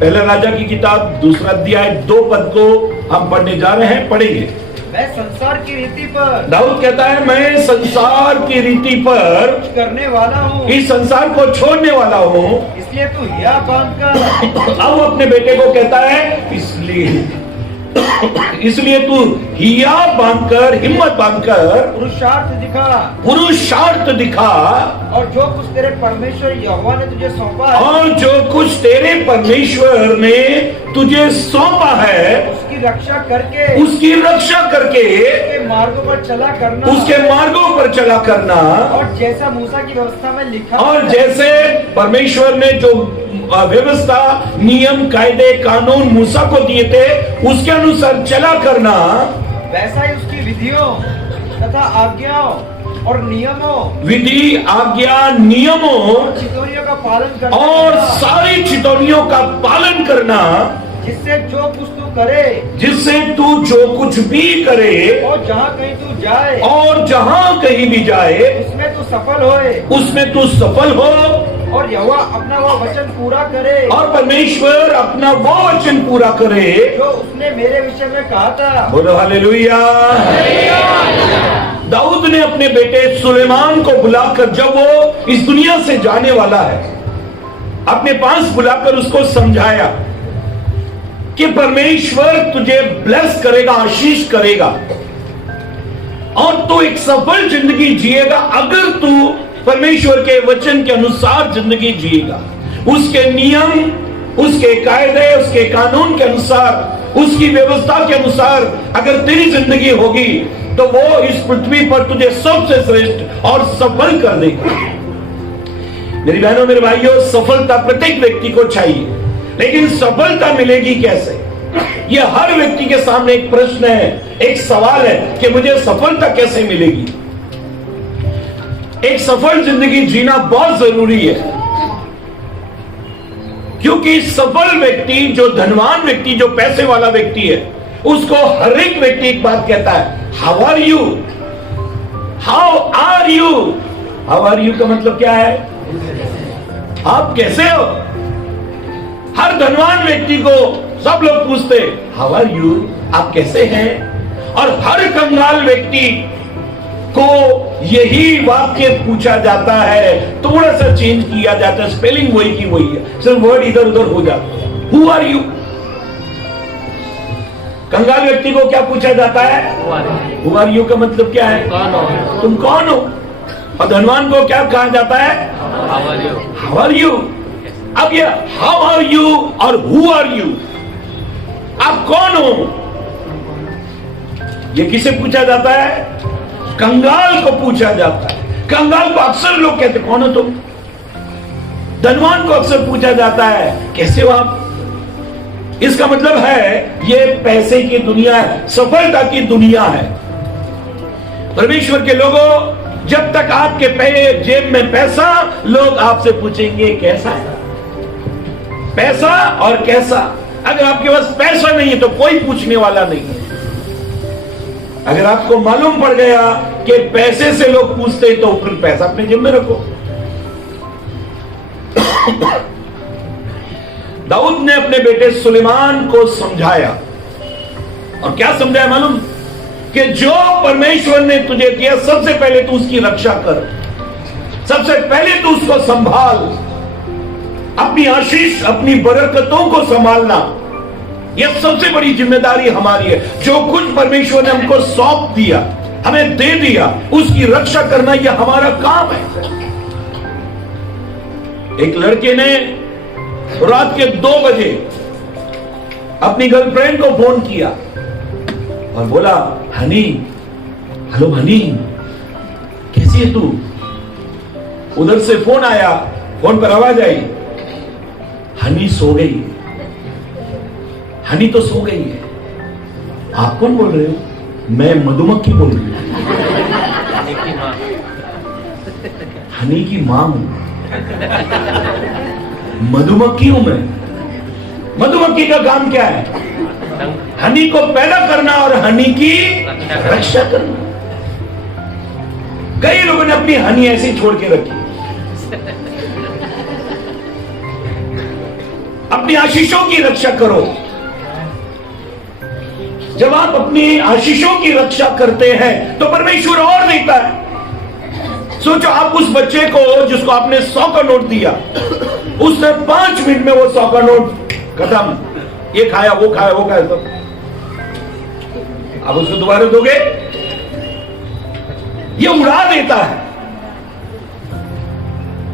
पहला राजा की किताब 2 अध्याय 2 पद को हम पढ़ने जा रहे हैं, पढ़ेंगे। मैं संसार की रीति पर, दाऊद कहता है मैं संसार की रीति पर कुछ करने वाला हूँ, इस संसार को छोड़ने वाला हूँ। इसलिए तू हिया बांध कर। अब वो अपने बेटे को कहता है इसलिए तू हिया बांधकर, हिम्मत बांधकर पुरुषार्थ दिखा और जो कुछ तेरे परमेश्वर यहोवा ने तुझे सौंपा है, और जो कुछ तेरे परमेश्वर ने तुझे सौंपा है उसकी रक्षा करके उसके मार्गों पर चला करना, उसके मार्गों पर चला करना। और जैसा मूसा की व्यवस्था में लिखा, और जैसे परमेश्वर ने जो व्यवस्था, नियम, कायदे, कानून मूसा को दिए थे उसके अनुसार चला करना, वैसा ही उसकी विधियों तथा आज्ञाओं और नियमों, विधि, आज्ञा, नियमों चितौनियों का पालन करना, और सारी चितौनियों का पालन करना, जिससे जो कुछ तू करे, जिससे तू जो कुछ भी करे और जहाँ कहीं तू जाए, और जहाँ कहीं भी जाए उसमें तू सफल होए, उसमें तू सफल हो, और यहोवा अपना वो वचन पूरा करे, और परमेश्वर अपना वो वचन पूरा करे जो उसने मेरे विषय में कहा था। बोलो हालेलुया। दाऊद ने अपने बेटे सुलेमान को बुलाकर, जब वो इस दुनिया से जाने वाला है, अपने पास बुलाकर उसको समझाया कि परमेश्वर तुझे ब्लेस करेगा, आशीष करेगा, और तू एक सफल जिंदगी जिएगा अगर तू परमेश्वर के वचन के अनुसार जिंदगी जिएगा, उसके नियम, उसके कायदे, उसके कानून के अनुसार, उसकी व्यवस्था के अनुसार अगर तेरी जिंदगी होगी तो वो इस पृथ्वी पर तुझे सबसे श्रेष्ठ और सफल कर देगा। मेरी बहनों, मेरे भाइयों, सफलता प्रत्येक व्यक्ति को चाहिए, लेकिन सफलता मिलेगी कैसे? यह हर व्यक्ति के सामने एक प्रश्न है, एक सवाल है कि मुझे सफलता कैसे मिलेगी। एक सफल जिंदगी जीना बहुत जरूरी है, क्योंकि सफल व्यक्ति, जो धनवान व्यक्ति, जो पैसे वाला व्यक्ति है, उसको हर एक व्यक्ति एक बात कहता है, how are you, how are you. How are you का मतलब क्या है? आप कैसे हो? हर धनवान व्यक्ति को सब लोग पूछते हाउ आर यू, आप कैसे हैं? और हर कंगाल व्यक्ति को यही वाक्य पूछा जाता है, थोड़ा सा चेंज किया जाता है, स्पेलिंग वही की वही है, सिर्फ वर्ड इधर उधर हो जाता है। Who are you? कंगाल व्यक्ति को क्या पूछा जाता है? हु आर यू का मतलब क्या है? तुम कौन हो? और धनवान को क्या कहा जाता है? How are you. अब ये हाउ आर यू और हु आर यू, आप कौन हो, ये किसे पूछा जाता है? कंगाल को पूछा जाता है। कंगाल को अक्सर लोग कहते कौन हो तुम? धनवान को अक्सर पूछा जाता है कैसे हो आप? इसका मतलब है ये पैसे की दुनिया है, सफलता की दुनिया है। परमेश्वर के लोगों, जब तक आपके जेब में पैसा, लोग आपसे पूछेंगे कैसा है? पैसा और कैसा। अगर आपके पास पैसा नहीं है तो कोई पूछने वाला नहीं है। अगर आपको मालूम पड़ गया कि पैसे से लोग पूछते तो फिर पैसा अपने जेब में रखो। दाऊद ने अपने बेटे सुलेमान को समझाया, और क्या समझाया मालूम? कि जो परमेश्वर ने तुझे दिया, सबसे पहले तू उसकी रक्षा कर, सबसे पहले तू उसको संभाल, अपनी आशीष, अपनी बरकतों को संभालना, यह सबसे बड़ी जिम्मेदारी हमारी है। जो कुछ परमेश्वर ने हमको सौंप दिया, हमें दे दिया, उसकी रक्षा करना यह हमारा काम है। एक लड़के ने रात के 2 बजे अपनी गर्लफ्रेंड को फोन किया और बोला, हनी, हेलो हनी, कैसी है तू? उधर से फोन आया, फोन पर आवाज आई, हनी सो गई। हनी तो सो गई है। आप कौन बोल रहे हो? मैं मधुमक्खी बोल रही हूं। हनी की मां हूं, मधुमक्खी हूं मैं। मधुमक्खी का काम क्या है? हनी को पैदा करना और हनी की रक्षा करना। कई लोगों ने अपनी हनी ऐसी छोड़ के रखी। अपनी आशीषों की रक्षा करो। जब आप अपनी आशीषों की रक्षा करते हैं तो परमेश्वर और देता है। सोचो, आप उस बच्चे को जिसको आपने 100 का नोट दिया, उसने 5 मिनट में वो 100 का नोट खत्म, ये खाया वो खाया वो खाया सब, अब उसको दोबारा दोगे? ये उड़ा देता है।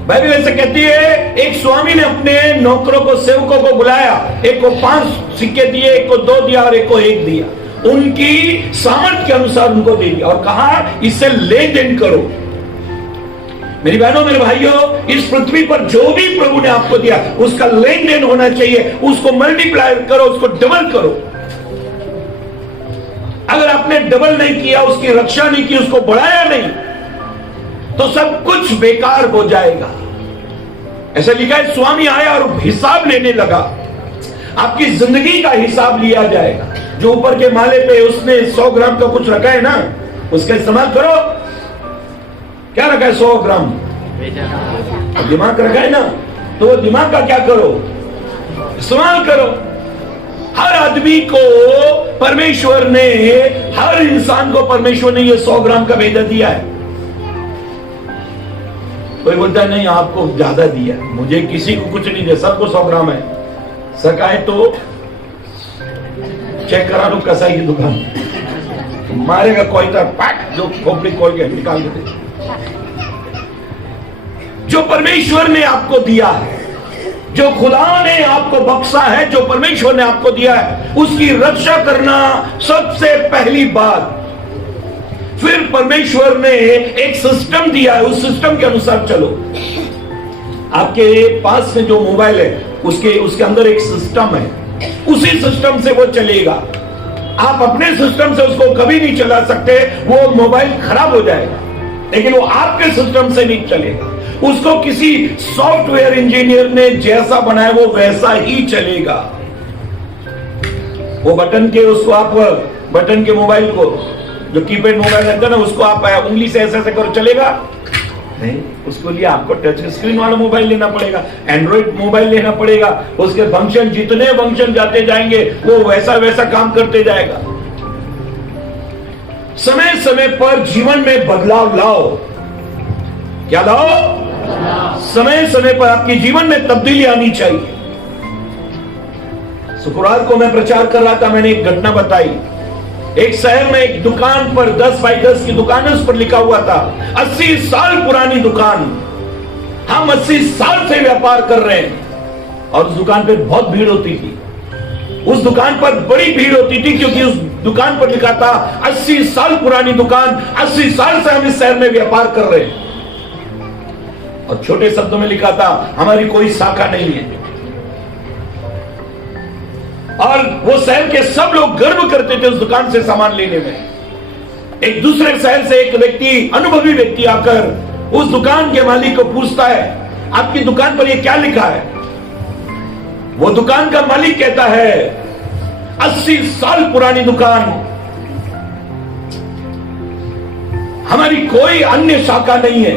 बाइबल ऐसे कहती है, एक स्वामी ने अपने नौकरों को, सेवकों को बुलाया, एक को 5 सिक्के दिए, एक को 2 दिया और एक को 1 दिया। उनकी सामर्थ्य के अनुसार उनको दे दिया और कहा, इससे लेन देन करो। मेरी बहनों मेरे भाइयों, इस पृथ्वी पर जो भी प्रभु ने आपको दिया उसका लेन देन होना चाहिए। उसको मल्टीप्लाई करो, उसको डबल करो। अगर आपने डबल नहीं किया, उसकी रक्षा नहीं की, उसको बढ़ाया नहीं, तो सब कुछ बेकार हो जाएगा। ऐसा लिखा है, स्वामी आया और हिसाब लेने लगा। आपकी जिंदगी का हिसाब लिया जाएगा। जो ऊपर के माले पे उसने 100 ग्राम का कुछ रखा है ना, उसका इस्तेमाल करो। क्या रखा है? 100 ग्राम दिमाग रखा है ना, तो वो दिमाग का क्या करो? इस्तेमाल करो। हर आदमी को परमेश्वर ने, हर इंसान को परमेश्वर ने ये 100 ग्राम का भेजा दिया है। कोई बोलता है नहीं आपको ज्यादा दिया, मुझे किसी को कुछ नहीं दिया, सबको 100 ग्राम है। सका है तो चेक करा लो कसाई की दुकान, मारेगा कोई तो पैक जो खोपड़ी खोल के निकाल देते। जो परमेश्वर ने आपको दिया है, जो खुदा ने आपको बख्शा है, जो परमेश्वर ने आपको दिया है, उसकी रक्षा करना सबसे पहली बात। फिर परमेश्वर ने एक सिस्टम दिया है, उस सिस्टम के अनुसार चलो। आपके पास में जो मोबाइल है उसके अंदर एक सिस्टम है, उसी सिस्टम से वो चलेगा। आप अपने सिस्टम से उसको कभी नहीं चला सकते, वो मोबाइल खराब हो जाएगा, लेकिन वो आपके सिस्टम से नहीं चलेगा। उसको किसी सॉफ्टवेयर इंजीनियर ने जैसा बनाया वो वैसा ही चलेगा। वो बटन के मोबाइल को, जो कीपैड मोबाइल रहता है ना, उसको आप उंगली से ऐसे ऐसे करो, चलेगा नहीं। उसको लिए आपको टच स्क्रीन वाला मोबाइल लेना पड़ेगा, एंड्रॉइड मोबाइल लेना पड़ेगा। उसके फंक्शन, जितने फंक्शन जाते जाएंगे वो वैसा वैसा काम करते जाएगा। समय समय पर जीवन में बदलाव लाओ। क्या लाओ? समय समय पर आपके जीवन में तब्दीली आनी चाहिए। शुक्रवार को मैं प्रचार कर रहा था, मैंने एक घटना बताई। एक शहर में एक दुकान पर 10 बाई 10 की दुकान है, उस पर लिखा हुआ था 80 साल पुरानी दुकान, हम 80 साल से व्यापार कर रहे हैं। और उस दुकान पर बहुत भीड़ होती थी। उस दुकान पर बड़ी भीड़ होती थी क्योंकि उस दुकान पर लिखा था 80 साल पुरानी दुकान, 80 साल से हम इस शहर में व्यापार कर रहे हैं। और छोटे शब्दों में लिखा था हमारी कोई शाखा नहीं है। और वो शहर के सब लोग गर्व करते थे उस दुकान से सामान लेने में। एक दूसरे शहर से एक व्यक्ति, अनुभवी व्यक्ति आकर उस दुकान के मालिक को पूछता है, आपकी दुकान पर ये क्या लिखा है? वो दुकान का मालिक कहता है 80 साल पुरानी दुकान, हमारी कोई अन्य शाखा नहीं है,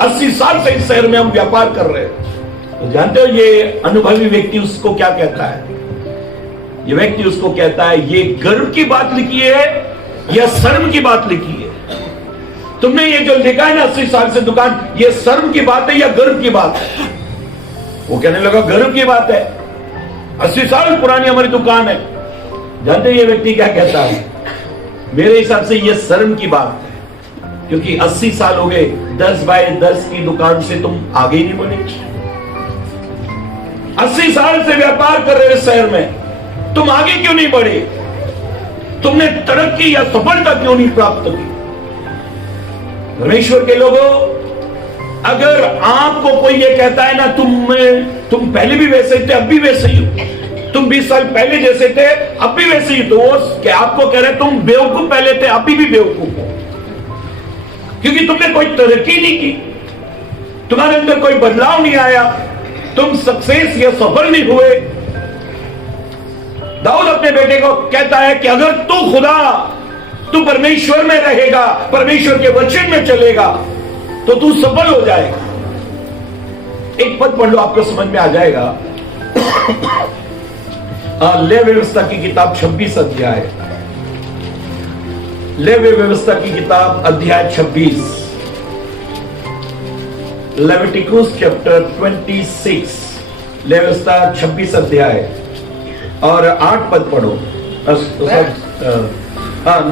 80 साल से इस शहर में हम व्यापार कर रहे हैं। तो जानते हो ये अनुभवी व्यक्ति उसको क्या कहता है? ये व्यक्ति उसको कहता है, ये गर्व की बात लिखी है या शर्म की बात लिखी है? तुमने ये जो लिखा है ना 80 साल से दुकान, ये शर्म की बात है या गर्व की बात है? वो कहने लगा गर्व की बात है, 80 साल पुरानी हमारी दुकान है। जानते ये व्यक्ति क्या कहता है? मेरे हिसाब से ये शर्म की बात है, क्योंकि 80 साल हो गए, 10 बाई 10 की दुकान से तुम आगे ही नहीं बढ़े। 80 साल से व्यापार कर रहे हो शहर में, तुम आगे क्यों नहीं बढ़े? तुमने तरक्की या सफलता क्यों नहीं प्राप्त की? परमेश्वर के लोगों, अगर आपको कोई ये कहता है ना तुम पहले भी वैसे थे अब भी वैसे ही हो, तुम 20 साल पहले जैसे थे अब भी वैसे ही, तो वो आपको कह रहे तुम बेवकूफ पहले थे अभी भी बेवकूफ हो, क्योंकि तुमने कोई तरक्की नहीं की, तुम्हारे अंदर कोई बदलाव नहीं आया, तुम सक्सेस या सफल नहीं हुए। दाऊद अपने बेटे को कहता है कि अगर तू परमेश्वर में रहेगा, परमेश्वर के वचन में चलेगा, तो तू सफल हो जाएगा। एक पद पढ़ लो, आपको समझ में आ जाएगा। ले व्यवस्था की किताब 26 अध्याय, ले व्यवस्था की किताब अध्याय 26, लेविटिकस चैप्टर 26, ले व्यवस्था 26 अध्याय और 8 पद पढ़ो।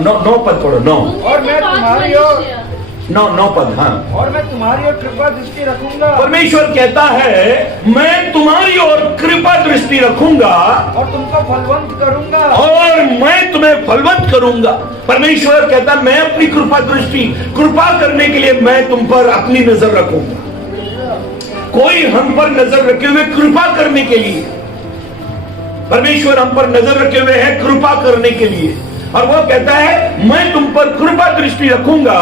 9 पद पढ़ो। 9 और मैं तुम्हारी ओर 9 पद। हाँ, और मैं तुम्हारी ओर कृपा दृष्टि रखूंगा परमेश्वर कहता है मैं तुम्हारी ओर कृपा दृष्टि रखूंगा और तुमको फलवंत करूंगा। और मैं तुम्हें फलवंत करूंगा। परमेश्वर कहता है मैं अपनी कृपा करने के लिए मैं तुम पर अपनी नजर रखूंगा। कोई हम पर नजर रखे हुए कृपा करने के लिए, परमेश्वर हम पर नजर रखे हुए है कृपा करने के लिए, और वो कहता है मैं तुम पर कृपा दृष्टि रखूंगा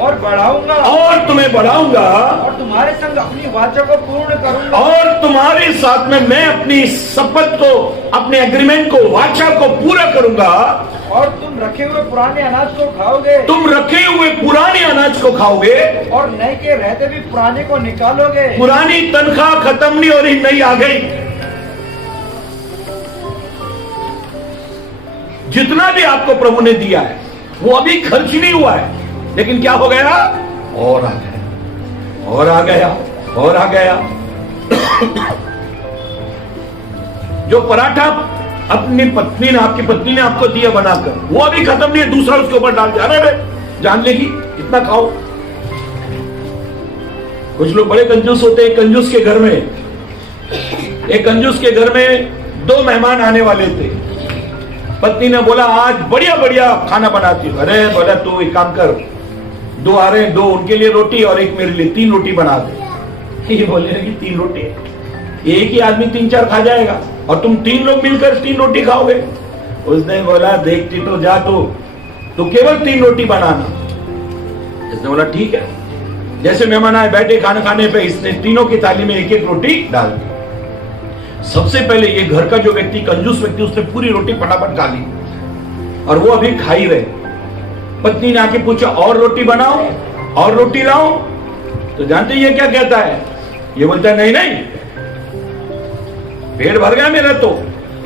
और बढ़ाऊंगा और तुम्हें बढ़ाऊंगा और तुम्हारे संग अपनी वाचा को पूर्ण करूंगा। और तुम्हारे साथ में मैं अपनी शपथ को, अपने एग्रीमेंट को, वाचा को पूरा करूंगा। और तुम रखे हुए पुराने अनाज को खाओगे। तुम रखे हुए पुराने अनाज को खाओगे और नए के रहते भी पुराने को निकालोगे। पुरानी तनख्वाह खत्म नहीं हो रही, नई आ गई। जितना भी आपको प्रभु ने दिया है वो अभी खर्च नहीं हुआ है, लेकिन क्या हो गया? और आ गया, और आ गया, और आ गया। जो पराठा अपनी पत्नी ने, आपकी पत्नी ने आपको दिया बनाकर, वो अभी खत्म नहीं है, दूसरा उसके ऊपर डाल दिया। अरे जान लेगी, इतना खाओ। कुछ लोग बड़े कंजूस होते हैं। कंजूस के घर में, एक कंजूस के घर में 2 मेहमान आने वाले थे। पत्नी ने बोला आज बढ़िया बढ़िया खाना बनाती हूँ। अरे बोला तू एक काम कर, 2 आ रहे हैं, 2 उनके लिए रोटी और एक मेरे लिए, 3 रोटी बना दे। ये बोले कि 3 रोटी, एक ही आदमी 3-4 खा जाएगा और तुम 3 लोग मिलकर 3 रोटी खाओगे। उसने बोला देखती तो जा, तू केवल 3 रोटी बनाना। इसने बोला ठीक है। जैसे मेहमान आए बैठे खाना खाने पे, इसने तीनों की थाली में 1-1 रोटी डाल दी। सबसे पहले ये घर का जो व्यक्ति, कंजूस व्यक्ति, उसने पूरी रोटी फटाफट खा ली और वो अभी खा ही रहे। पत्नी ने आके पूछा और रोटी बनाओ, और रोटी लाओ। तो जानते ये क्या कहता है? ये बोलता है नहीं नहीं, पेट भर गया मेरा। तो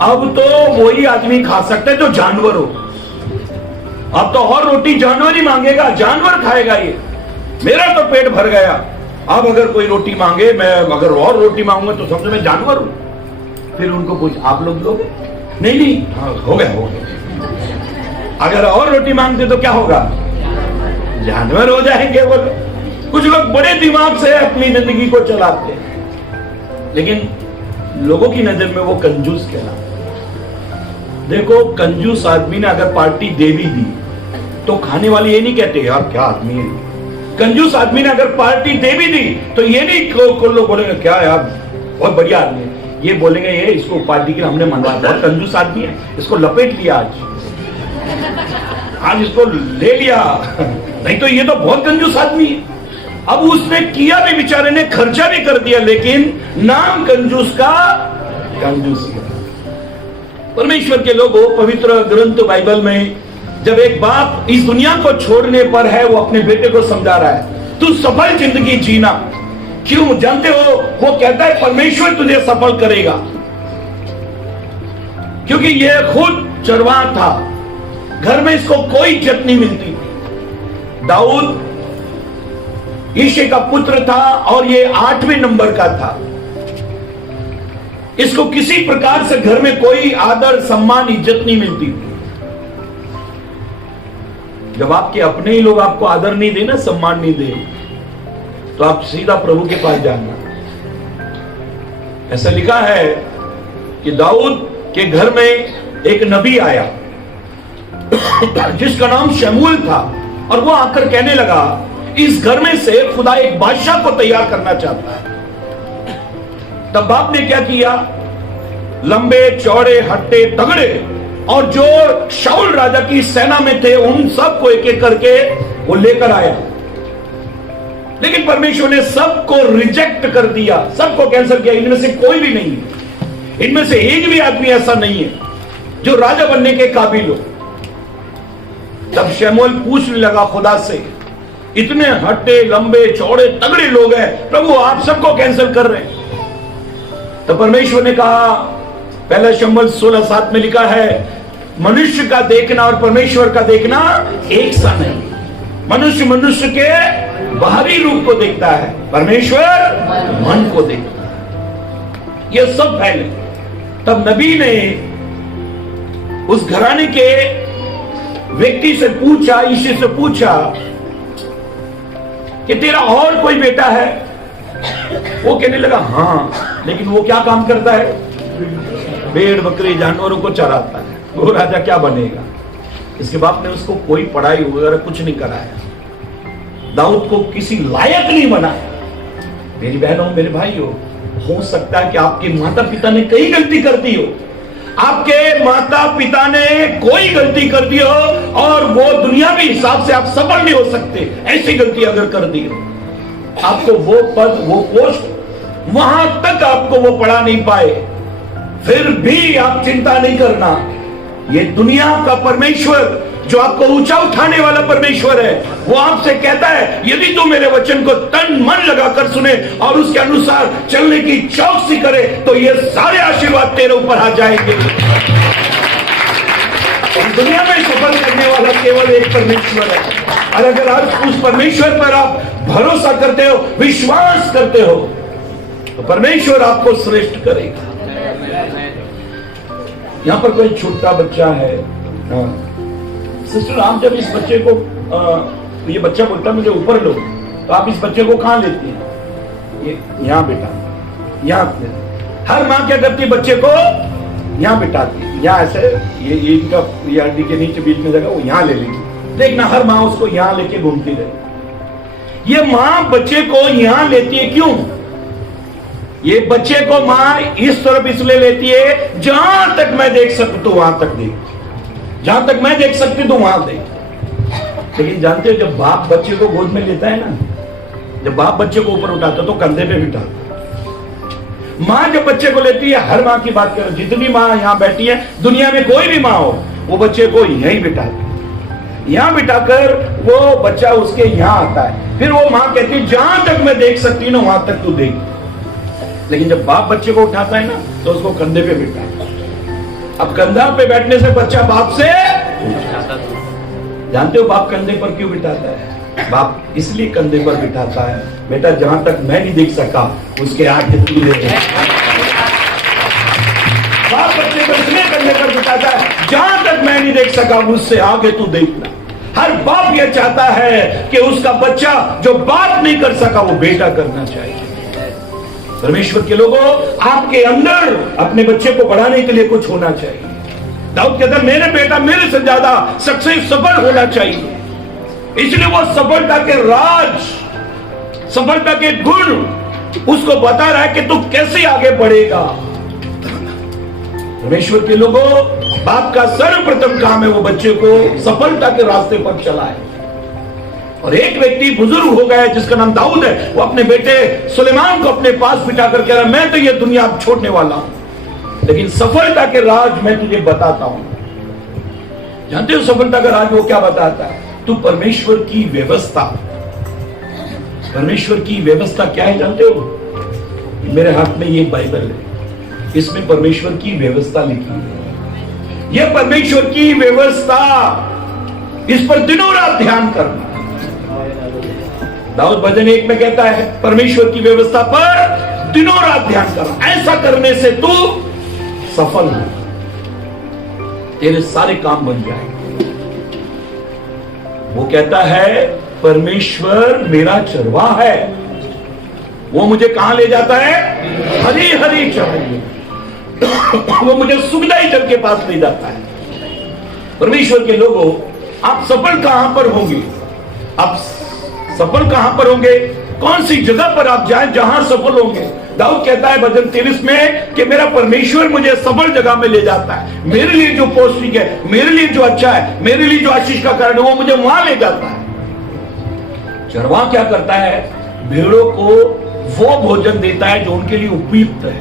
अब तो वही आदमी खा सकता है जो जानवर हो। अब तो और रोटी जानवर ही मांगेगा, जानवर खाएगा ये। मेरा तो पेट भर गया, अब अगर कोई रोटी मांगे, मैं अगर और रोटी मांगूंगा तो समझो मैं जानवर हूं। फिर उनको पूछ आप लोग लोगे? नहीं नहीं, हाँ हो गया, हो गया। अगर और रोटी मांगते तो क्या होगा? जानवर हो जाएंगे वो लोग। कुछ लोग बड़े दिमाग से अपनी जिंदगी को चलाते हैं, लेकिन लोगों की नजर में वो कंजूस कहलाते। देखो, कंजूस आदमी ने अगर पार्टी दे भी दी तो खाने वाले ये नहीं कहते यार क्या आदमी है। कंजूस आदमी ने अगर पार्टी दे भी दी तो ये नहीं को लोग बोलेंगे क्या यार बहुत बढ़िया आदमी है। ये बोलेंगे ये इसको पार्टी के लिए हमने मनवाया, बहुत कंजूस आदमी है, इसको लपेट लिया आज इसको ले लिया, नहीं तो ये तो बहुत कंजूस आदमी है। अब उसने किया भी, बेचारे ने खर्चा भी कर दिया, लेकिन नाम कंजूस का कंजूस। परमेश्वर के लोगों, पवित्र ग्रंथ बाइबल में जब एक बाप इस दुनिया को छोड़ने पर है, वो अपने बेटे को समझा रहा है तू सफल जिंदगी जीना। क्यों जानते हो? वो कहता है परमेश्वर तुझे सफल करेगा, क्योंकि ये खुद चरवाहा था, घर में इसको कोई इज्जत नहीं मिलती थी। दाऊद यिशै का पुत्र था और ये 8वें नंबर का था। इसको किसी प्रकार से घर में कोई आदर, सम्मान, इज्जत नहीं मिलती थी। जब आपके अपने ही लोग आपको आदर नहीं देना, सम्मान नहीं दे, तो आप सीधा प्रभु के पास जाना। ऐसा लिखा है कि दाऊद के घर में एक नबी आया जिसका नाम शमूएल था, और वो आकर कहने लगा इस घर में से खुदा एक बादशाह को तैयार करना चाहता है। तब बाप ने क्या किया? लंबे चौड़े हट्टे तगड़े और जो शाऊल राजा की सेना में थे उन सबको एक एक करके वो लेकर आया। लेकिन परमेश्वर ने सबको रिजेक्ट कर दिया, सबको कैंसिल किया। इनमें से कोई भी नहीं है, इनमें से एक भी आदमी ऐसा नहीं है जो राजा बनने के काबिल हो। तब शमूएल पूछने लगा खुदा से, इतने हट्टे लंबे चौड़े तगड़े लोग हैं प्रभु, आप सबको कैंसिल कर रहे हैं। तो परमेश्वर ने कहा, पहला शमूएल 16:7 में लिखा है, मनुष्य का देखना और परमेश्वर का देखना एक सा नहीं। मनुष्य मनुष्य के बाहरी रूप को देखता है, परमेश्वर मन को देखता है। यह सब पहले। तब नबी ने उस घराने के व्यक्ति से पूछा, यीशु से पूछा कि तेरा और कोई बेटा है? वो कहने लगा हाँ, लेकिन वो क्या काम करता है? भेड़ बकरी जानवरों को चराता है। वो राजा क्या बनेगा? इसके बाप ने उसको कोई पढ़ाई वगैरह कुछ नहीं कराया, दाऊद को किसी लायक नहीं बनाया। मेरी बहनों, मेरे भाइयों, हो सकता है कि आपके माता पिता ने कई गलती कर दी हो, आपके माता पिता ने कोई गलती कर दी हो और वो दुनियावी हिसाब से आप सफल नहीं हो सकते, ऐसी गलती अगर कर दी हो, आपको वो पद, वो पोस्ट, वहां तक आपको वो पढ़ा नहीं पाए, फिर भी आप चिंता नहीं करना। ये दुनिया का परमेश्वर जो आपको ऊंचा उठाने वाला परमेश्वर है, वो आपसे कहता है, यदि तू मेरे वचन को तन मन लगाकर सुने और उसके अनुसार चलने की चौकसी करे, तो ये सारे आशीर्वाद तेरे ऊपर आ जाएंगे। दुनिया में सफल करने वाला केवल एक परमेश्वर है, और अगर आज उस परमेश्वर पर आप भरोसा करते हो, विश्वास करते हो, तो परमेश्वर आपको श्रेष्ठ करेगा। यहां पर कोई छोटा बच्चा है, सिस्टर, आप जब इस बच्चे को ये बच्चा बोलता है मुझे ऊपर लो, तो आप इस बच्चे को कहां लेती हैं? ये यहाँ बेटा, यहाँ। हर माँ क्या करती है? बच्चे को यहाँ बिठाती है, यहाँ ऐसे, ये इनका ये हड्डी के नीचे बीच में जगह, वो यहाँ ले लेगी। देखना, हर माँ उसको यहाँ लेके घूमती रहे। ये माँ बच्चे को यहाँ लेती है, क्यों? ये बच्चे को माँ इस तरफ इसलिए लेती है, जहां तक मैं देख सकूं तो वहां तक देख, जहां तक मैं देख सकती तो वहां देख। लेकिन जानते हो, जब बाप बच्चे को गोद में लेता है ना, जब बाप बच्चे को ऊपर उठाता तो कंधे पे बिठाता। माँ जब बच्चे को लेती है, हर माँ की बात करो, जितनी माँ यहाँ बैठी है, दुनिया में कोई भी माँ हो, वो बच्चे को यहीं बिठाती, यहाँ बिठाकर वो बच्चा उसके यहाँ आता है। फिर वो माँ कहती है, जहां तक मैं देख सकती हूँ ना, वहां तक तू देख। लेकिन जब बाप बच्चे को उठाता है ना, तो उसको कंधे पे बिठाता है। अब कंधा पे बैठने से बच्चा बाप से, जानते हो बाप कंधे पर क्यों बिठाता है? बाप इसलिए कंधे पर बिठाता है, बेटा जहां तक मैं नहीं देख सका उसके आगे तू देख। बाप बच्चे को इसलिए कंधे पर बिठाता है, जहां तक मैं नहीं देख सका उससे आगे तू देखना। हर बाप यह चाहता है कि उसका बच्चा जो बाप नहीं कर सका वो बेटा करना चाहिए। परमेश्वर के लोगों, आपके अंदर अपने बच्चे को बढ़ाने के लिए कुछ होना चाहिए। दाऊद कहता है, मेरे बेटा मेरे से ज्यादा सक्सेस, सफल होना चाहिए। इसलिए वो सफलता के राज, सफलता के गुण उसको बता रहा है कि तू कैसे आगे बढ़ेगा। परमेश्वर के लोगों, बाप का सर्वप्रथम काम है वो बच्चे को सफलता के रास्ते पर चलाए। और एक व्यक्ति बुजुर्ग हो गया जिसका नाम दाऊद है, वो अपने बेटे सुलेमान को अपने पास बिठाकर कह रहा, मैं तो ये दुनिया छोड़ने वाला हूं, लेकिन सफलता के राज मैं तुझे बताता हूं। जानते हो सफलता का राज वो क्या बताता है? तू परमेश्वर की व्यवस्था, परमेश्वर की व्यवस्था क्या है जानते हो? मेरे हाथ में ये बाइबल है, इसमें परमेश्वर की व्यवस्था लिखी है। यह परमेश्वर की व्यवस्था, इस पर दिनों रात ध्यान करना। दाऊद भजन 1 में कहता है, परमेश्वर की व्यवस्था पर दिनों रात ध्यान करना। ऐसा करने से तू सफल हो, तेरे सारे काम बन जाएंगे। वो कहता है, परमेश्वर मेरा चरवा है, वो मुझे कहां ले जाता है? हरी हरी चराइयों, वो मुझे सुखदाई जल के पास ले जाता है। परमेश्वर के लोगों, आप सफल कहां पर होंगे? आप सफल कहां पर होंगे? कौन सी जगह पर आप जाएं जहां सफल होंगे? दाऊद कहता है भजन 23 में कि मेरा परमेश्वर मुझे सफल जगह में ले जाता है, मेरे लिए जो पौष्टिक है, मेरे लिए जो अच्छा है, मेरे लिए जो आशीष का कारण है, वो मुझे वहां ले जाता है। चरवा क्या करता है? भेड़ों को वो भोजन देता है जो उनके लिए उपयुक्त है।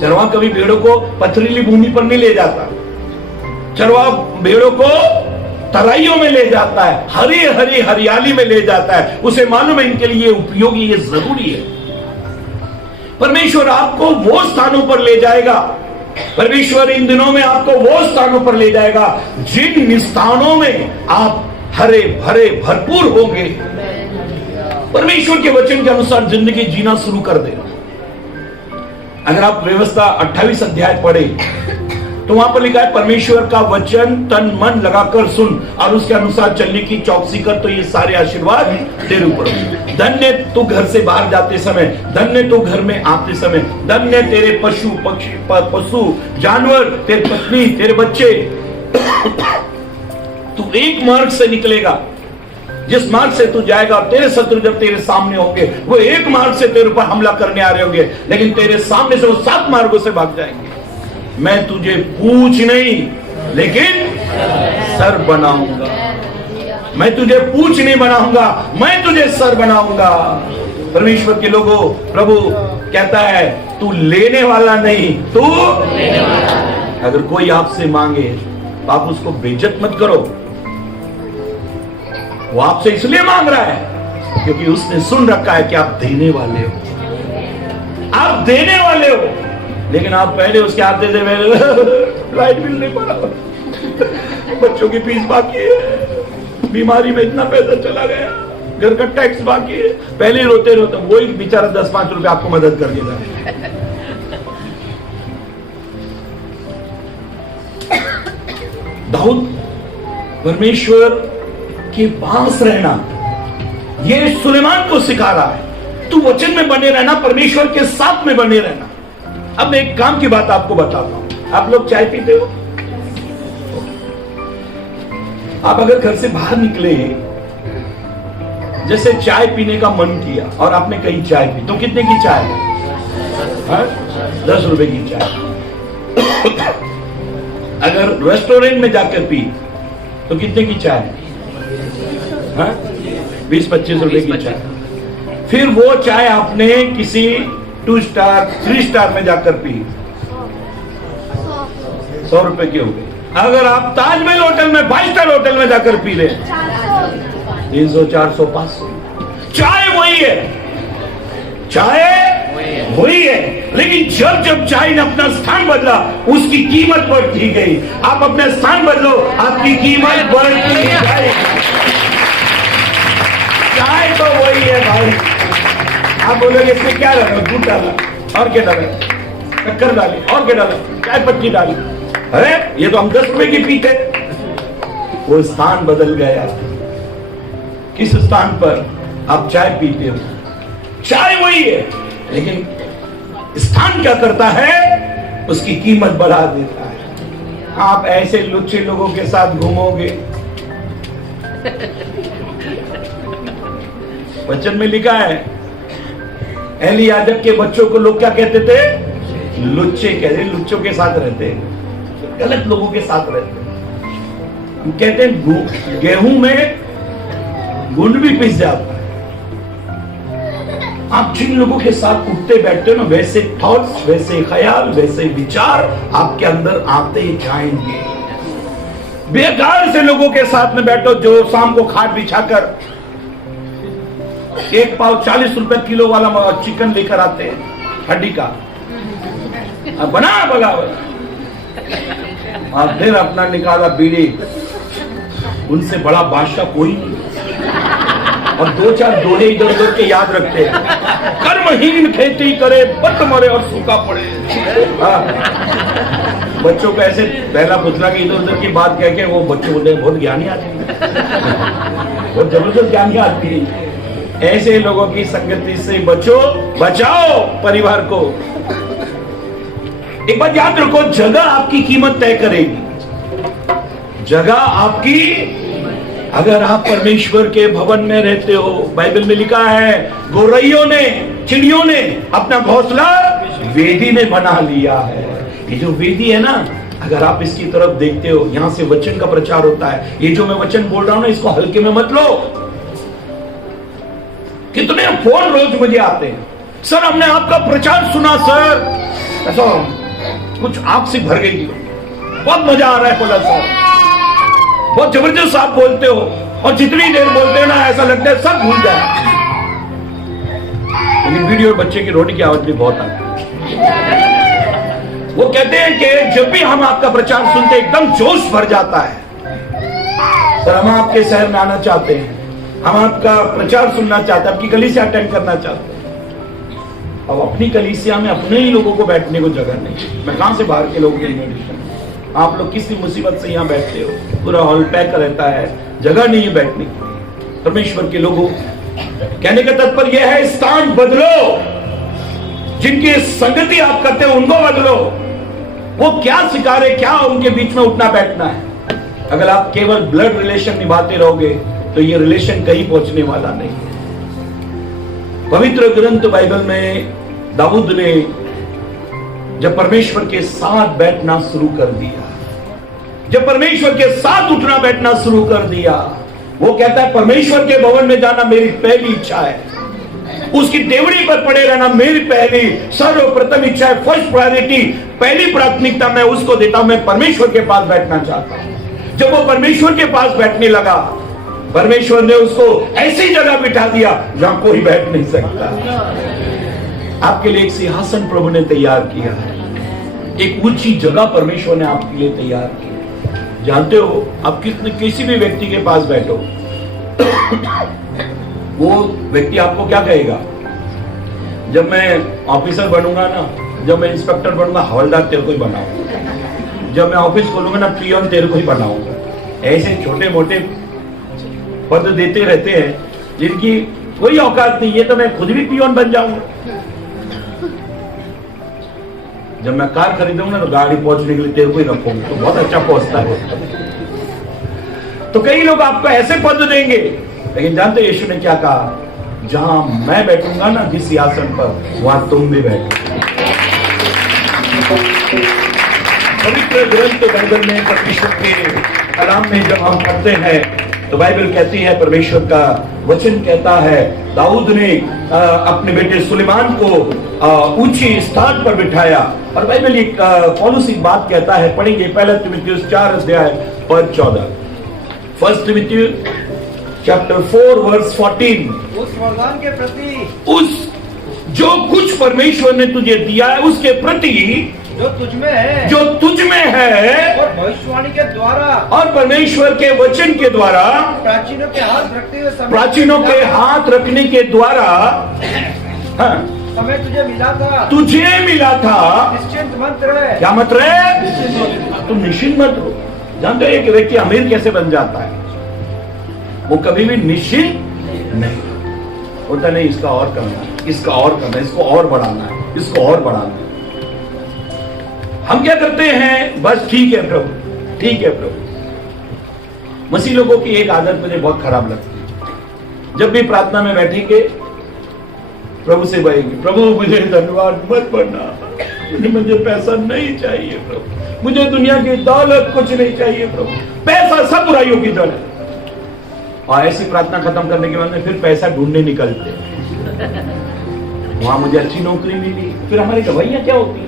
चरवा कभी भेड़ों को पथरीली भूमि पर नहीं ले जाता, चरवा भेड़ों को तराइयों में ले जाता है, हरी हरी हरियाली में ले जाता है। उसे मालूम है इनके लिए उपयोगी, ये जरूरी है। परमेश्वर आपको वो स्थानों पर ले जाएगा, परमेश्वर इन दिनों में आपको वो स्थानों पर ले जाएगा जिन स्थानों में आप हरे भरे भरपूर होंगे। परमेश्वर के वचन के अनुसार जिंदगी जीना शुरू कर देना। अगर आप व्यवस्था 28 अध्याय पढ़े तो वहां पर लिखा है परमेश्वर का वचन तन मन लगाकर सुन और उसके अनुसार चलने की चौकसी कर तो ये सारे आशीर्वाद तेरे ऊपर। धन्य तू घर से बाहर जाते समय, धन्य तू घर में आते समय, धन्य तेरे पशु पक्षी पशु जानवर, तेरे पत्नी, तेरे बच्चे। तू एक मार्ग से निकलेगा, जिस मार्ग से तू जाएगा, तेरे शत्रु जब तेरे सामने होंगे वो एक मार्ग से तेरे ऊपर हमला करने आ रहे होंगे, लेकिन तेरे सामने से वो 7 मार्गों से भाग जाएंगे। मैं तुझे पूंछ नहीं लेकिन सर बनाऊंगा, मैं तुझे पूंछ नहीं बनाऊंगा, मैं तुझे सर बनाऊंगा। परमेश्वर के लोगों, प्रभु कहता है तू लेने वाला नहीं, तू अगर कोई आपसे मांगे आप उसको बेइज्जत मत करो। वो आपसे इसलिए मांग रहा है क्योंकि उसने सुन रखा है कि आप देने वाले हो, आप देने वाले हो। लेकिन आप पहले उसके आते से लाइट बिल नहीं भरा, बच्चों की फीस बाकी है, बीमारी में इतना पैसा चला गया, घर का टैक्स बाकी है, पहले रोते रोते वही बेचारा 10-5 रुपए आपको मदद कर देगा। दाऊद परमेश्वर के पास रहना ये सुलेमान को सिखा रहा है। तू वचन में बने रहना, परमेश्वर के साथ में बने रहना। अब मैं एक काम की बात आपको बताता हूं। आप लोग चाय पीते हो? आप अगर घर से बाहर निकले, जैसे चाय पीने का मन किया और आपने कहीं चाय पी, तो कितने की चाय? 10 रुपए की चाय। अगर रेस्टोरेंट में जाकर पी तो कितने की चाय? 20-25 रुपए की चाय। फिर वो चाय आपने किसी 2 स्टार 3 स्टार में जाकर पी, 100 रुपए की हो गई। अगर आप ताजमहल होटल में 5 स्टार होटल में जाकर पी रहे 300, 400, 500। चाय वही है, चाय वही है, लेकिन जब जब चाय ने अपना स्थान बदला उसकी कीमत बढ़ती गई। आप अपना स्थान बदलो, आपकी कीमत बढ़ती जाए। चाय तो वही है भाई। आप बोलोगे इसमें क्या डाला? दूध डाला, और क्या डाला? शक्कर डाली, और क्या डाला? चाय पत्ती डाली। अरे ये तो हम 10 रुपए की पीते। वो स्थान बदल गया। किस स्थान पर आप चाय पीते हो? चाय वही है, लेकिन स्थान क्या करता है? उसकी कीमत बढ़ा देता है। आप ऐसे लुच्चे लोगों के साथ घूमोगे। वचन में लिखा है एली याजक के बच्चों को लोग क्या कहते थे? लुच्चे कहते। लुच्चों के साथ रहते, गलत लोगों के साथ रहते। कहते हैं गेहूं में गुंड भी पिस जाता है। आप जिन लोगों के साथ उठते बैठते हो ना, वैसे थॉट्स, वैसे ख्याल, वैसे विचार आपके अंदर आते जाएंगे। बेकार से लोगों के साथ में बैठो जो शाम को खाट बिछाकर 1 पाव 40 रुपए किलो वाला चिकन लेकर आते हैं, हड्डी का बना बगावत, और फिर अपना निकाला बीड़ी। उनसे बड़ा बादशाह कोई नहीं, और 2-4 दोहे इधर उधर के याद रखते हैं। कर्महीन खेती करे, पत मरे और सूखा पड़े। बच्चों को ऐसे पहला पुतला की इधर उधर की बात कह के वो बच्चे बोलते हैं बहुत ज्ञानी आदमी, बहुत जबरदस्त ज्ञानी आदमी। ऐसे लोगों की संगति से बचो, बचाओ परिवार को। एक बात याद रखो, जगह आपकी कीमत तय करेगी। जगह आपकी, अगर आप परमेश्वर के भवन में रहते हो, बाइबल में लिखा है गौरैयों ने, चिड़ियों ने अपना घोंसला वेदी में बना लिया है। ये जो वेदी है ना, अगर आप इसकी तरफ देखते हो, यहां से वचन का प्रचार होता है। ये जो मैं वचन बोल रहा हूं ना, इसको हल्के में मत लो। कितने फोन रोज मुझे आते हैं, सर हमने आपका प्रचार सुना सर, ऐसा कुछ आंख से भर गई, बहुत मजा आ रहा है बोला सर, बहुत जबरदस्त आप बोलते हो, और जितनी देर बोलते हो ना ऐसा लगता है सब भूल जाए। लेकिन वीडियो और बच्चे की रोने की आवाज भी बहुत आती है। वो कहते हैं कि जब भी हम आपका प्रचार सुनते एकदम जोश भर जाता है। सर, हम आपके शहर में आना चाहते हैं, हम आपका प्रचार सुनना चाहते हैं, आपकी कलीसिया अटेंड करना चाहते हैं। अब अपनी कलीसिया में अपने ही लोगों को बैठने को जगह नहीं, मैं कहां से बाहर के लोगों के इन्विटेशन। आप लोग किसी मुसीबत से यहाँ बैठते हो, पूरा हॉल पैक रहता है, जगह नहीं है बैठने की। परमेश्वर के लोगों, कहने का तात्पर्य यह है, स्थान बदलो, जिनकी संगति आप करते हो उनको बदलो। वो क्या सिखा रहे, क्या उनके बीच में उठना बैठना है। अगर आप केवल ब्लड रिलेशन निभाते रहोगे तो ये रिलेशन कहीं पहुंचने वाला नहीं है। पवित्र ग्रंथ बाइबल में दाऊद ने जब परमेश्वर के साथ बैठना शुरू कर दिया, जब परमेश्वर के साथ उठना बैठना शुरू कर दिया, वो कहता है परमेश्वर के भवन में जाना मेरी पहली इच्छा है, उसकी देवड़ी पर पड़े रहना मेरी पहली सर्वप्रथम इच्छा है। फर्स्ट प्रायोरिटी, पहली प्राथमिकता मैं उसको देता हूं, मैं परमेश्वर के पास बैठना चाहता हूं। जब वो परमेश्वर के पास बैठने लगा, परमेश्वर ने उसको ऐसी जगह बिठा दिया जहां कोई बैठ नहीं सकता। आपके लिए एक सिंहासन प्रभु ने तैयार किया है, एक ऊंची जगह परमेश्वर ने आपके लिए तैयार की है। जानते हो, आप किसी भी व्यक्ति के पास बैठो, वो व्यक्ति आपको क्या कहेगा? जब मैं ऑफिसर बनूंगा ना, जब मैं इंस्पेक्टर बनूंगा, हवलदार तेरे को ही बनाऊंगा। जब मैं ऑफिस खोलूंगा ना, पियोन तेरे को ही बनाऊंगा। ऐसे छोटे मोटे पद देते रहते हैं जिनकी कोई औकात नहीं है, तो मैं खुद भी पियोन बन जाऊंगा। जब मैं कार खरीदूंगा ना, तो गाड़ी पहुंचने के लिए तेरे को ही रखूंगा, तो बहुत अच्छा पहुंचता है। तो कई लोग आपको ऐसे पद देंगे, लेकिन जानते हो यीशु ने क्या कहा? जहां मैं बैठूंगा ना, जिस सिंहासन पर, वहां तुम भी बैठो। पवित्र ग्रंथ बाइबल में, परमेश्वर के कलाम में जब हम पढ़ते हैं तो बाइबल कहती है, परमेश्वर का वचन कहता है, दाऊद ने अपने बेटे सुलेमान को ऊंची स्थान पर बिठाया। और बाइबल एक पौलुस एक बात कहता है, पढ़ेंगे पहला तीमुथियुस 4 अध्याय और 14। फर्स्ट तीमुथियुस चैप्टर 4 वर्स 14। उस वरदान के प्रति, उस जो कुछ परमेश्वर ने तुझे दिया है उसके प्रति, जो तुझ में है, जो तुझ में है, और भविष्यवाणी के द्वारा, और परमेश्वर के वचन के द्वारा, प्राचीनों के हाथ रखते हुए समय, प्राचीनों के हाथ रखने के द्वारा, हाँ, समय तुझे मिला था, तुझे मिला था। निश्चिंत मत रहे। क्या मत रहे? तुम निश्चिंत मत रहो। जानते हो एक व्यक्ति अमीर कैसे बन जाता है? वो कभी भी निश्चिंत नहीं होता, नहीं इसका और करना है, इसका और करना है, इसको और बढ़ाना है, इसको और बढ़ाना है। हम क्या करते हैं? बस ठीक है प्रभु, ठीक है प्रभु। मसीह लोगों की एक आदत मुझे बहुत खराब लगती है। जब भी प्रार्थना में बैठेंगे, प्रभु से बोलेंगे, प्रभु मुझे धन्यवाद मत पढ़ना, मुझे पैसा नहीं चाहिए प्रभु, मुझे दुनिया की दौलत कुछ नहीं चाहिए प्रभु, पैसा सब बुराइयों की जड़ है। और ऐसी प्रार्थना खत्म करने के बाद में फिर पैसा ढूंढने निकलते हैं। वहां मुझे अच्छी नौकरी मिली, फिर हमारी गवाहियां क्या होती है?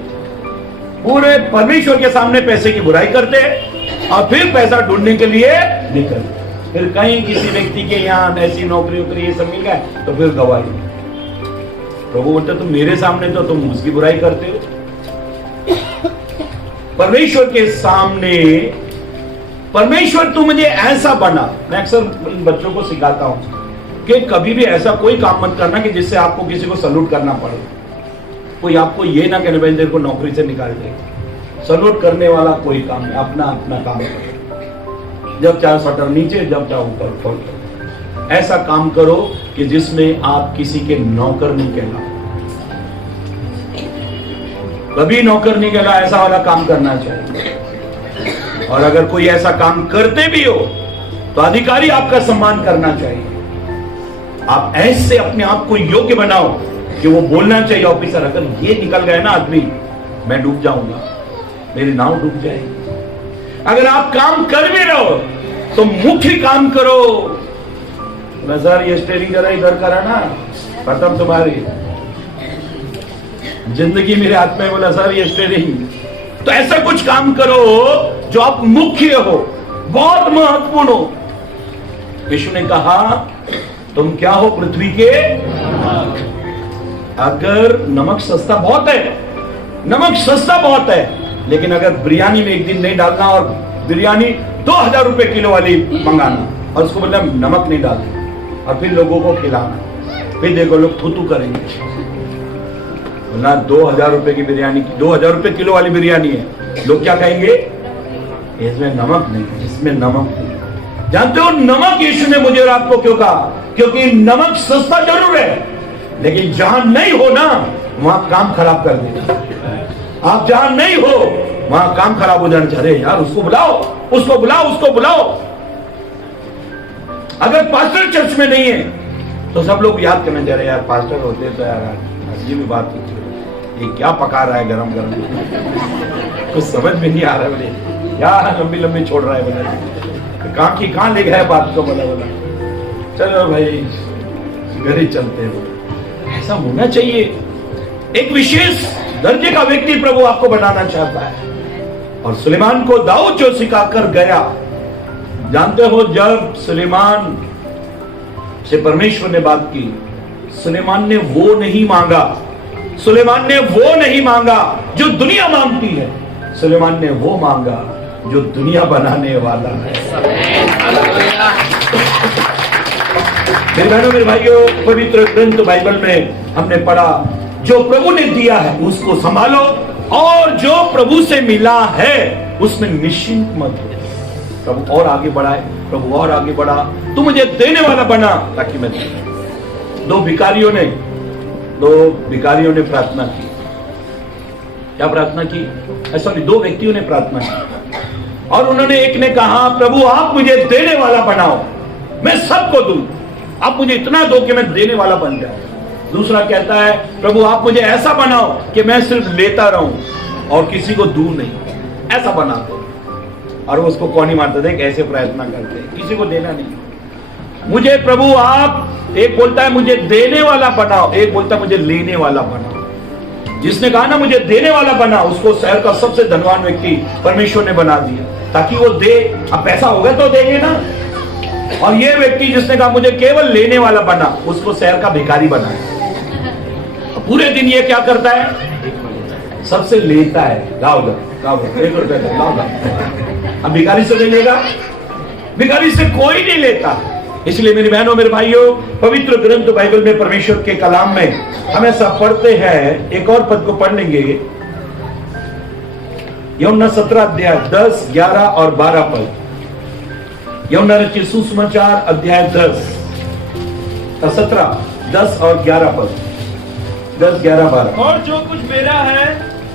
पूरे परमेश्वर के सामने पैसे की बुराई करते और फिर पैसा ढूंढने के लिए निकलते। फिर कहीं किसी व्यक्ति के यहाँ ऐसी नौकरी वोकरी ये सब मिल गए तो फिर गवाही। प्रभु बोलते तुम मेरे सामने तो तुम उसकी बुराई करते हो। परमेश्वर के सामने, परमेश्वर तू मुझे ऐसा बना। मैं अक्सर बच्चों को सिखाता हूं कि कभी भी ऐसा कोई काम मत करना कि जिससे आपको किसी को सलूट करना पड़े। कोई आपको ये ना कहने भाई तेरे को नौकरी से निकाल दे। सलूट करने वाला कोई काम नहीं, अपना अपना काम करो। जब चाहे शटर नीचे, जब चाहे ऊपर खोल करो। ऐसा काम करो कि जिसमें आप किसी के नौकर नहीं कहलाओ। कभी नौकर नहीं कहला, ऐसा वाला काम करना चाहिए। और अगर कोई ऐसा काम करते भी हो तो अधिकारी आपका सम्मान करना चाहिए। आप ऐसे अपने आप को योग्य बनाओ कि वो बोलना चाहिए ऑफिसर, अगर ये निकल गए ना आदमी, मैं डूब जाऊंगा, मेरी नाव डूब जाएगी। अगर आप काम कर भी रहो तो मुख्य काम करो। सर ये स्टेरिंग जरा इधर करा ना, खत्म तुम्हारी जिंदगी मेरे हाथ में। बोला सर ये स्टेरिंग, तो ऐसा कुछ काम करो जो आप मुख्य हो, बहुत महत्वपूर्ण हो। यीशु ने कहा तुम क्या हो? पृथ्वी के। अगर नमक सस्ता बहुत है, नमक सस्ता बहुत है, लेकिन अगर बिरयानी में एक दिन नहीं डालना और बिरयानी 2000 रुपए किलो वाली मंगाना और उसको बोलना नमक नहीं डालना और फिर लोगों को खिलाना, फिर देखो लोग थूथू करेंगे। बोलना 2000 रुपए की बिरयानी, 2000 रुपए किलो वाली बिरयानी है, लोग क्या कहेंगे? इसमें नमक नहीं, इसमें नमक नहीं। जानते हो नमक यीशु ने मुझे और आपको क्यों कहा? क्योंकि नमक सस्ता जरूर है, लेकिन जहां नहीं हो ना वहां काम खराब कर देगा। आप जहां नहीं हो वहां काम खराब हो जाना चाह रहे यार, उसको बुलाओ, उसको बुलाओ, उसको बुलाओ। अगर पास्टर चर्च में नहीं है तो सब लोग याद करने जा रहे यार, पास्टर होते तो यार ये भी बात होती है, ये क्या पका रहा है गरम गरम, कुछ समझ में नहीं आ रहा है। बोले यार लंबी लंबी छोड़ रहा है, बोला कहां की कहां ले गया बात को। बोला चलो भाई घर ही चलते हैं। ऐसा होना चाहिए। एक विशेष दर्जे का व्यक्ति प्रभु आपको बनाना चाहता है। और सुलेमान को दाऊद जो सिखाकर गया, जानते हो जब सुलेमान से परमेश्वर ने बात की, सुलेमान ने वो नहीं मांगा, सुलेमान ने वो नहीं मांगा जो दुनिया मांगती है, सुलेमान ने वो मांगा जो दुनिया बनाने वाला है। मेरे बहनों मेरे भाइयों, पवित्र ग्रंथ बाइबल में हमने पढ़ा जो प्रभु ने दिया है उसको संभालो, और जो प्रभु से मिला है उसमें निश्चिंत मत हो। प्रभु और आगे बढ़ाए, प्रभु और आगे बढ़ा, तू मुझे देने वाला बना ताकि मैं दे। दो भिखारियों ने प्रार्थना की। क्या प्रार्थना की? सॉरी, दो व्यक्तियों ने प्रार्थना की और उन्होंने, एक ने कहा प्रभु आप मुझे देने वाला बनाओ, मैं सबको दूं, आप मुझे इतना दो कि मैं देने वाला बन जाऊं। दूसरा कहता है प्रभु आप मुझे ऐसा बनाओ कि मैं सिर्फ लेता रहूं और किसी को दूं नहीं, ऐसा बना दो। और वो उसको कौन ही मारता था, ऐसे प्रार्थना करते, किसी को देना नहीं। मुझे प्रभु आप, एक बोलता है मुझे देने वाला बनाओ, एक बोलता है मुझे लेने वाला बनाओ। जिसने कहा ना मुझे देने वाला बना, उसको शहर का सबसे धनवान व्यक्ति परमेश्वर ने बना दिया ताकि वो दे। अब पैसा होगा तो देंगे ना। और ये व्यक्ति जिसने कहा मुझे केवल लेने वाला बना, उसको शहर का भिखारी बनाया। पूरे दिन ये क्या करता है? सबसे लेता है, लाओ 1 रुपए लाओ। अब भिखारी से नहीं लेगा, भिखारी से कोई नहीं लेता। इसलिए मेरी बहनों मेरे भाइयों, पवित्र ग्रंथ बाइबल में परमेश्वर के कलाम में हम ऐसा पढ़ते हैं। एक और पद को पढ़ लेंगे, यूहन्ना 17 अध्याय 10, 11 और 12 पद। यूहन्ना रचित सुसमाचार अध्याय 10, 17, 10 और 11 पद। 10, 11, 12। और जो कुछ मेरा है,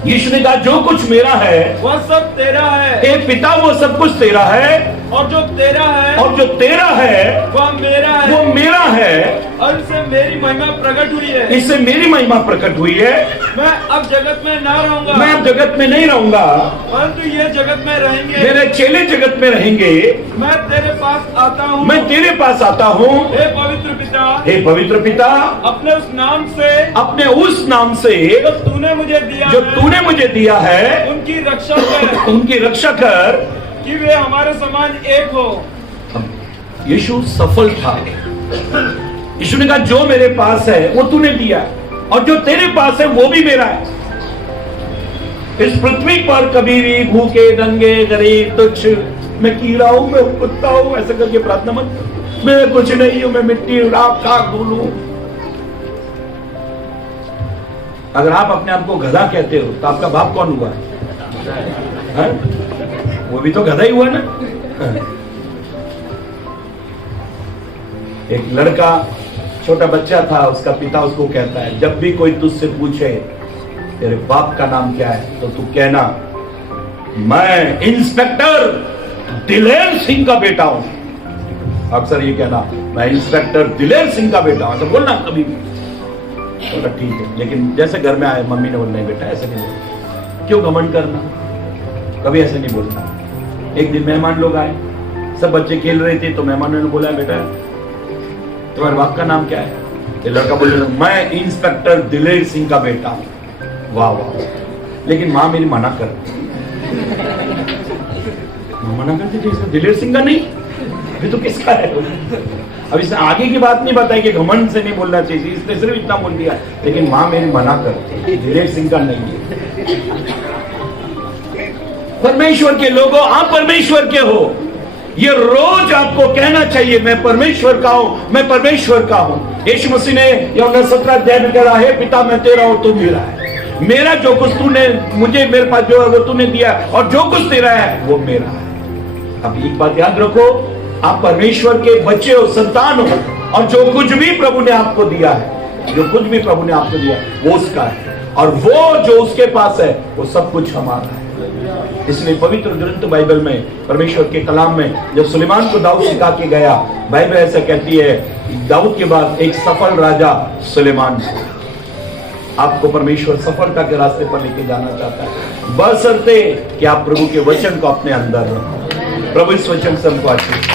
यीशु ने कहा जो कुछ मेरा है वह सब तेरा है। हे पिता वो सब कुछ तेरा है, और जो तेरा है, और जो तेरा है वह मेरा है, वो मेरा है, और इससे मेरी महिमा प्रकट हुई है। इससे मेरी महिमा प्रकट हुई है। मैं अब जगत में ना रहूंगा, मैं अब जगत में नहीं रहूंगा, परंतु ये जगत में रहेंगे। मेरे चेले जगत में रहेंगे। मैं तेरे पास आता हूँ, मैं तेरे पास आता हूँ। हे पवित्र पिता, हे पवित्र पिता, अपने उस नाम से, अपने उस नाम से जो तूने मुझे दिया जो है, तूने मुझे दिया है, उनकी रक्षा कर, उनकी रक्षा कर कि वे हमारे समान एक हो। यीशु सफल था। यीशु ने कहा जो मेरे पास है वो तूने दिया, और जो तेरे पास है वो भी मेरा है। इस पृथ्वी पर कभी भी भूखे नंगे गरीब तुच्छ, मैं कीड़ा हूं, मैं कुत्ता हूं, ऐसा करके प्रार्थना मत। मैं कुछ नहीं हूं, मैं मिट्टी राख खाक धूलूं। अगर आप अपने आप को गधा कहते हो तो आपका बाप कौन हुआ है? वो भी तो गधा ही हुआ ना। एक लड़का, छोटा बच्चा था, उसका पिता उसको कहता है जब भी कोई तुझसे पूछे तेरे बाप का नाम क्या है तो तू कहना मैं इंस्पेक्टर दिलेर सिंह का बेटा हूं। अक्सर ये कहना मैं इंस्पेक्टर दिलेर सिंह का बेटा हूं, तो बोलना कभी भी बोला ठीक है, लेकिन जैसे घर में आए मम्मी ने बोला नहीं बेटा ऐसा नहीं बोलना। क्यों घमंड करना, कभी ऐसे नहीं बोलना। एक दिन मेहमान लोग आए, सब बच्चे खेल रहे थे, तो मेहमानों ने बोला बेटा तुम्हारे बाप का नाम क्या है? ये लड़का बोले मैं इंस्पेक्टर दिलेर सिंह का बेटा हूं। वाह वाह, लेकिन माँ मेरी मना कर, मना करती थी, दिलेर सिंह का नहीं, अभी तो किसका है? अब इसने आगे की बात नहीं बताई कि घमंड से नहीं बोलना चाहिए, इसने सिर्फ इतना बोल दिया, लेकिन मां मेरी मना करती, दिलेर सिंह का नहीं है। परमेश्वर के लोगों, आप परमेश्वर के हो, ये रोज आपको कहना चाहिए मैं परमेश्वर का हूं, मैं परमेश्वर का हूं। यीशु मसीह ने यूहन्ना 17 अध्याय में कहा है, पिता मैं तेरा हूं, तू मेरा है, मेरा जो कुछ तूने मुझे, मेरे पास जो है वो तूने दिया, और जो कुछ तेरा है वो मेरा है। अब एक बात याद रखो, आप परमेश्वर के बच्चे हो, संतान हो, और जो कुछ भी प्रभु ने आपको दिया है, जो कुछ भी प्रभु ने आपको दिया वो उसका है, और वो जो उसके पास है वो सब कुछ हमारा है। इसलिए पवित्र ग्रंथ बाइबल में, परमेश्वर के कलाम में, जब सुलेमान को दाऊद सिखा के गया, बाइबल ऐसा कहती है, दाऊद के बाद एक सफल राजा सुलेमान। आपको परमेश्वर सफलता के रास्ते पर लेके जाना चाहता है, बशर्ते कि आप प्रभु के वचन को अपने अंदर रखो। प्रभु इस वचन से हमको आशीष।